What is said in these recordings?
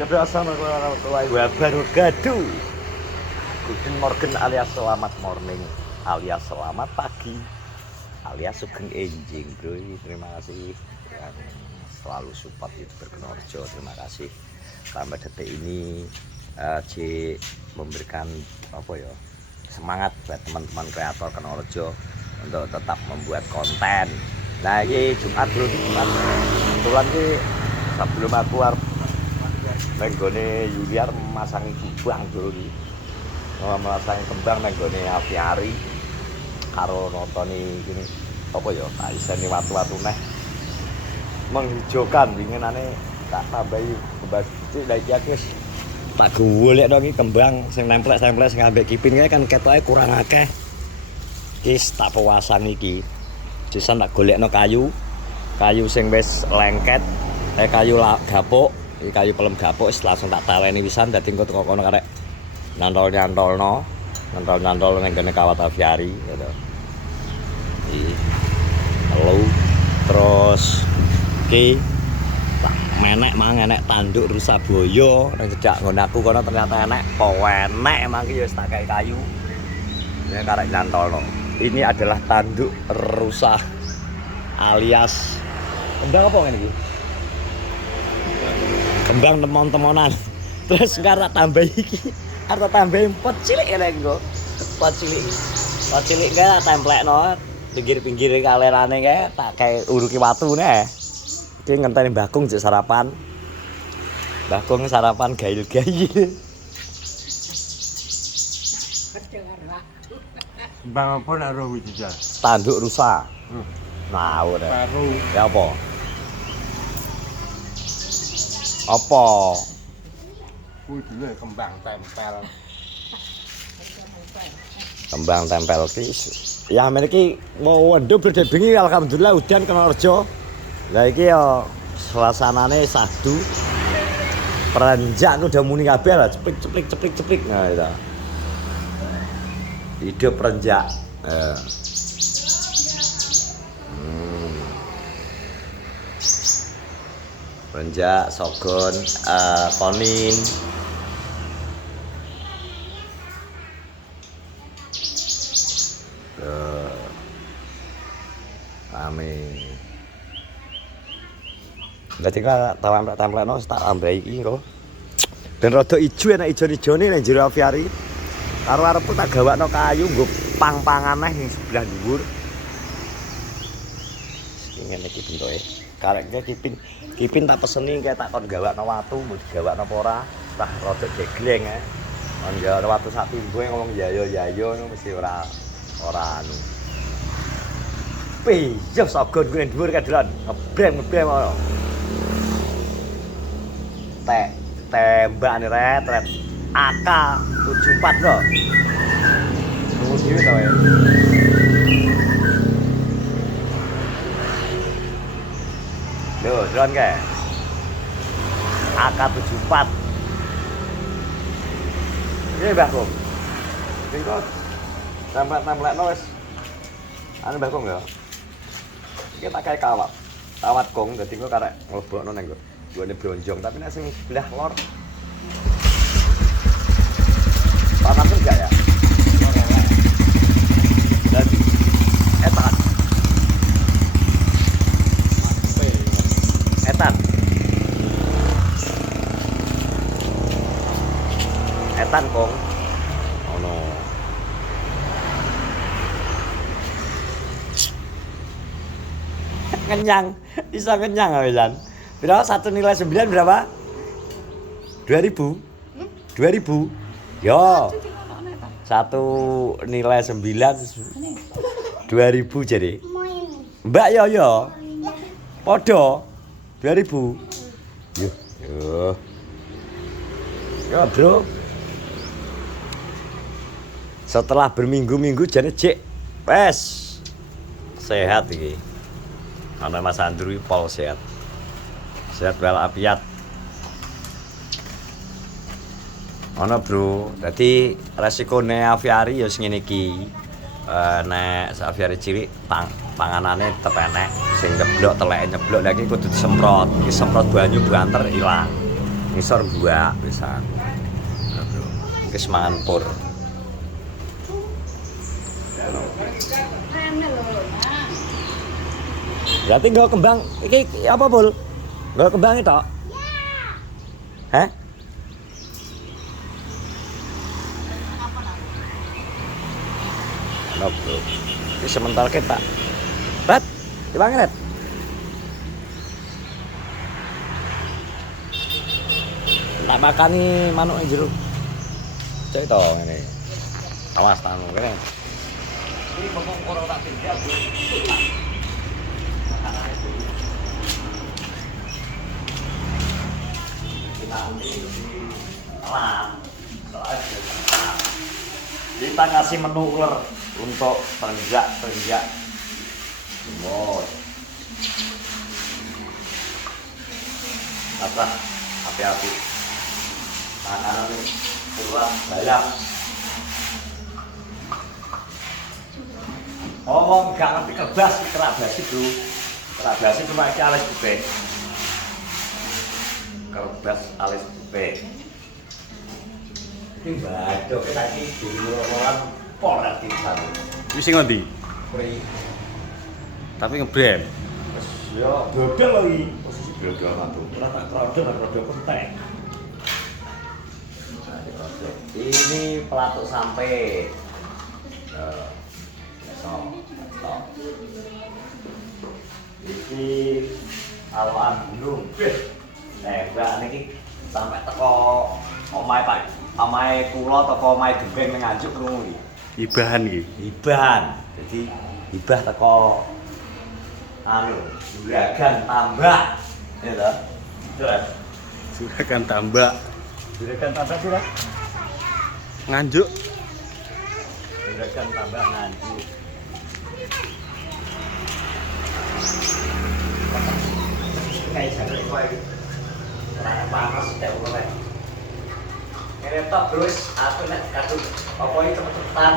Assalamualaikum warahmatullahi wabarakatuh. Guten Morgen alias selamat morning alias selamat pagi alias sugeng enjing bro. Terima kasih yang selalu support YouTuber Kenorjo. Terima kasih sampai detik ini memberikan apa ya, semangat buat teman-teman kreator Kenorjo untuk tetap membuat konten. Nah ini Jumat bro, Jumat kebetulan ini sebelum aku nenggone Yuliar memasangi kubang dulu iki. Memasangi kembang nenggone aviari karo nontoni gini apa ya, isine watu-watu neh menghijaukan winginane tak tambahi kembang cilik lha iki wis tak golekno iki kembang sing nempel-nempel sing ambek kipin kae kan ketoke kurang akeh. Iki tak pewasan iki. Sisan tak golekno kayu sing wis lengket, kayu gapuk. Iki kayu pelem gapuk langsung tak taleni pisan dadi engko teko kono karek nantol-nantolno ning kene kawat aviari gitu. Iki halo terus iki tak menek mang enek tanduk rusa boyo nang cedak nggon aku kono ternyata enek enek emang iki wis tak kei kayu. Ya karek nantolno. Ini adalah tanduk rusa alias kembang apa ngene iki? Kembang temon-temonan. Terus arep tambah iki, arep tambahin pot cilik ya engko. Pot cilik kae templekno pinggir-pinggir kalerane kae tak kae uruki watu neh. Iki ngenteni Mbah Kung jek sarapan. Mbah Kung sarapan gail-gail. Kembang apa nak roh wiji jan? Tanduk rusa. Nah, ora. Baru. Ya apa? Apa? Kudune kembang tempel. Kembang tempel ki. Ya men iki mau wendo berdebengi alhamdulillah udan Kenorjo. Lah iki ya suasanane sadu. Peranjak udah muni kabeh lah, ceplik. Nah itu. Hidup peranjak. Peranjak, sogon, konin. Amin. Enggak tinggal tampil-tampilno tak tambahi iki kok. Ben rada ijo enak ijo-ijone nang jero aviari. Karo arepku tak gawakno kayu nggo pang-pangan neh ning sebelah dhuwur. Ngene iki bentuke. Kareknya kipin tak peseni kayak tak kon gawakno watu, mau digawakno apa ora, tah rada jegleng ya. Kon gawakno watu sak timbuhe ngomong yayo mesti ora anu. Piye sogon kuwi dhuwur kadelan, ngebrem ngono. Tembak nih ret AK 74 lho. Tunggu dhewe to ya. Loh, drone kayak AK-74. Ini Mbah Kung. Ini kok templek-templekno wis anu Mbah Kung ya. Iki tak kayak kawat kong dadi kok karek mlebokno nang nggone bronjong, tapi nek sing sebelah lor panas enggak ya? Dadi etan kong ono kenyang bisa kenyang awelan berapa satu nilai 9 berapa 2000 yo satu nilai 9 2000 jadi mbak yo podo 2000 yo bro. Setelah berminggu-minggu jane cek wes sehat iki. Ana Mas Andrew pol sehat. Sehat walafiat. Ana bro, dadi resikone aviari ya ngene iki. Nek aviari cilik panganane tetep enek sing nyeblok teleke nyeblok lagi kudu disemprot. Disemprot banyu banter ilang. Ngisor gua pisan. Wis mangan pur. Berarti nggo kembang iki apa, Bul? Nggo kembang itu? Hah? Nok, Bro. Ini sementara kita. Red, dipanggil, Red. Tak makani manuk yang jeruk. Cek to ngene. Awas tangan kene. Ini bokong koro tak tinggal. Kita ngasih menu ular untuk tenjak. Semut. Apa? Api-api. Makanan ular banyak. Ngomong gak ngerti kerbas itu. Kerbas itu cuma iki alis bebek. Kerbas alis bebek. Ini bado kita iki dimulo-muloan poret iki satu. Wis sing ngondi? Pri. Tapi ngebrand. Wes yo dodol lho iki. Posisi dodol mantu. Ora tak rodol pentek. Ini pelatuk sampai. Stop. Iki awan gunung. Mbak niki sampai teko omahe Pak, omahe kula teko omahe Gembeng ning Nganjuk krungu iki. Ibahan iki. Ibahan. Jadi ibah teko juragan tambak. Ya toh? Terus Juragan tambak. juragan tambak sudah. Nganjuk. Juragan tambak Nganjuk. Kayak jare kowe. Ora panas nek oleh. Ngene tok terus aku nek kadung apa iki cepet-cepetan.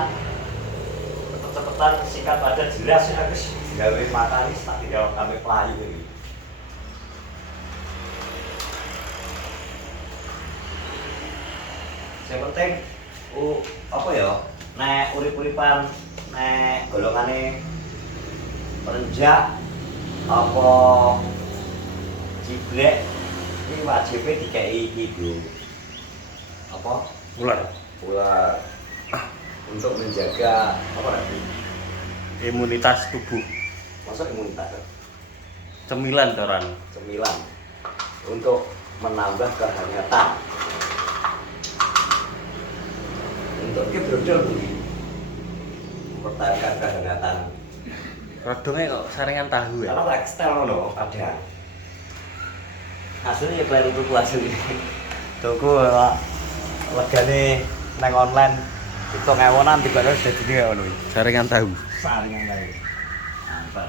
Cepet-cepetan singkat padat jelas ya wis gawe matani tak tinggal sampai pelayu iki. Yang penting apa ya? Nek urip-uripan nek golongane perenjak apa ciblek ini wajibnya dikei itu apa Ular. untuk menjaga apa nanti Imunitas tubuh. masuk imunitas Cemilan toran. cemilan untuk menambah kehangatan untuk dodol ini mempertahankan kehangatan Rodongnya kok saringan tahu ya. karena tekstil loh ada hasilnya ya bayar tuku hasilnya tuku legane neng online itu ngewonan tiba terus jadi kayak ngono Saringan tahu. saringan kayak mantap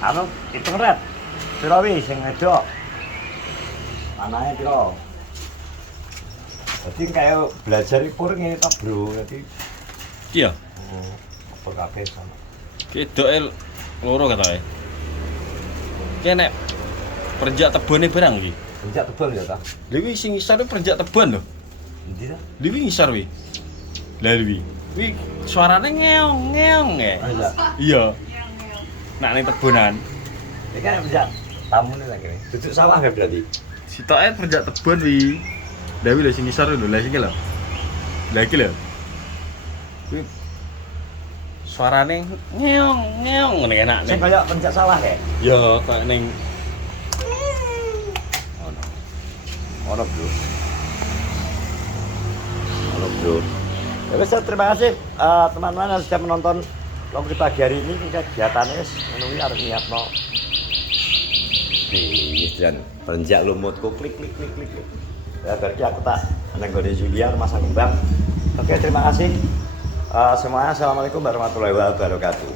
anu itu ngeret piro wis sing wedok anake piro jadi kayak belajar pur ngene tok bro jadi Iya. apa kabeh sama Kedoke loro katoke. Ki nek perenjak tebone barang iki. pencak tebal ya ta Dewi sing ngisar perenjak tebon lho. endi ta Dewi ngisar wi. Lah Dewi. Wi suarane ngeong ya. Iya. Nak ning tebonan. ini kan pencak tamu nih lagi duduk sawah kan berarti Sitoke perenjak tebon wi. Dewi lho sing ngisar lho. Lah sing lho. Lah iki lho. Wi suarane ngeong ngene enak sing nih. kaya pencak sawah ya Ya kayak ning ono bro ya wes terima kasih teman-teman yang sudah menonton vlog di pagi hari ini kegiatannya wis ngono kuwi arep nyiapno nih dan perenjak lumutku klik ya berarti aku tak nang gone Julia masang kembang oke terima kasih semuanya assalamualaikum warahmatullahi wabarakatuh